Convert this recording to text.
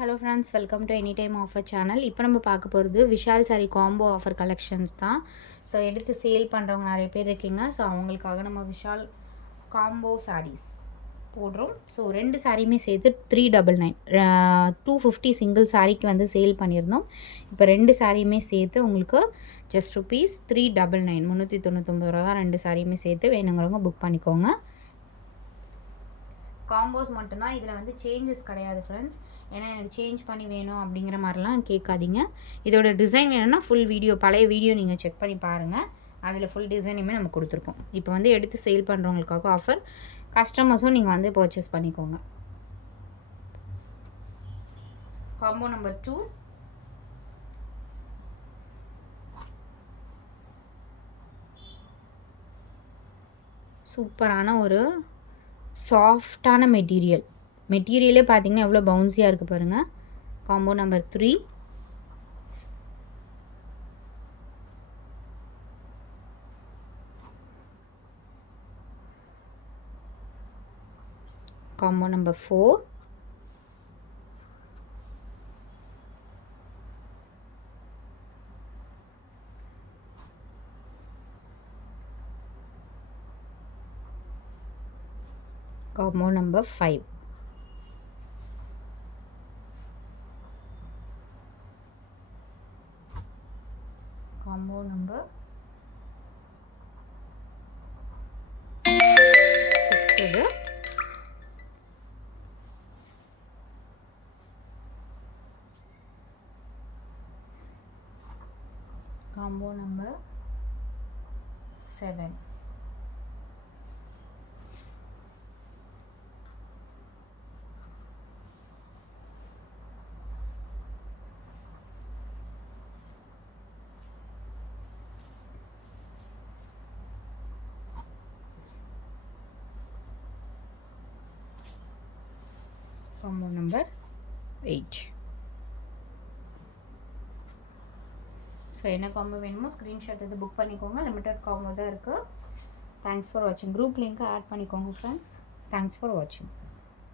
Hello friends, welcome to any time offer channel. இப்போ நம்ம பார்க்க போகிறது Vishal sorry combo offer collections தான். ஸோ எடுத்து சேல் பண்ணுறவங்க நிறைய பேர் இருக்கீங்க. ஸோ அவங்களுக்காக நம்ம விஷால் காம்போ சாரீஸ் போடுறோம். ஸோ 2 சாரியுமே சேர்த்து 399 250 சிங்கிள் சாரிக்கு வந்து சேல் பண்ணியிருந்தோம். இப்போ 2 சாரியுமே சேர்த்து உங்களுக்கு ஜஸ்ட் ருபீஸ் 399 399 ரூபா தான் 2 சாரியுமே சேர்த்து. வேணுங்கிறவங்க புக் பண்ணிக்கோங்க. காம்போஸ் மட்டும்தான், இதில் வந்து சேஞ்சஸ் கிடையாது ஃப்ரெண்ட்ஸ். ஏன்னா எனக்கு சேஞ்ச் பண்ணி வேணும் அப்படிங்கிற மாதிரிலாம் கேட்காதீங்க. இதோட டிசைன் வேணும்னா ஃபுல் வீடியோ, பழைய வீடியோ நீங்கள் செக் பண்ணி பாருங்கள். அதில் ஃபுல் டிசைனுமே நம்ம கொடுத்துருக்கோம். இப்போ வந்து எடுத்து சேல் பண்ணுறவங்களுக்காக ஆஃபர். கஸ்டமர்ஸும் நீங்கள் வந்து பர்ச்சேஸ் பண்ணிக்கோங்க. காம்போ நம்பர் 2 சூப்பரான ஒரு சாஃப்டான மெட்டீரியலே பார்த்தீங்கன்னா எவ்வளோ பவுன்ஸியாக இருக்குது பாருங்கள். Combo number 3 combo number 4 combo number 5 combo number 6 இது. Combo number 7 combo number 8. ஸோ என்ன காம்போ வேணுமோ ஸ்க்ரீன்ஷாட் எடுத்து புக் பண்ணிக்கோங்க. லிமிட்டட் காம்போ தான் இருக்குது. தேங்க்ஸ் ஃபார் வாட்சிங். குரூப் லிங்க்கை ஆட் பண்ணிக்கோங்க ஃப்ரெண்ட்ஸ். தேங்க்ஸ் ஃபார் வாட்சிங்.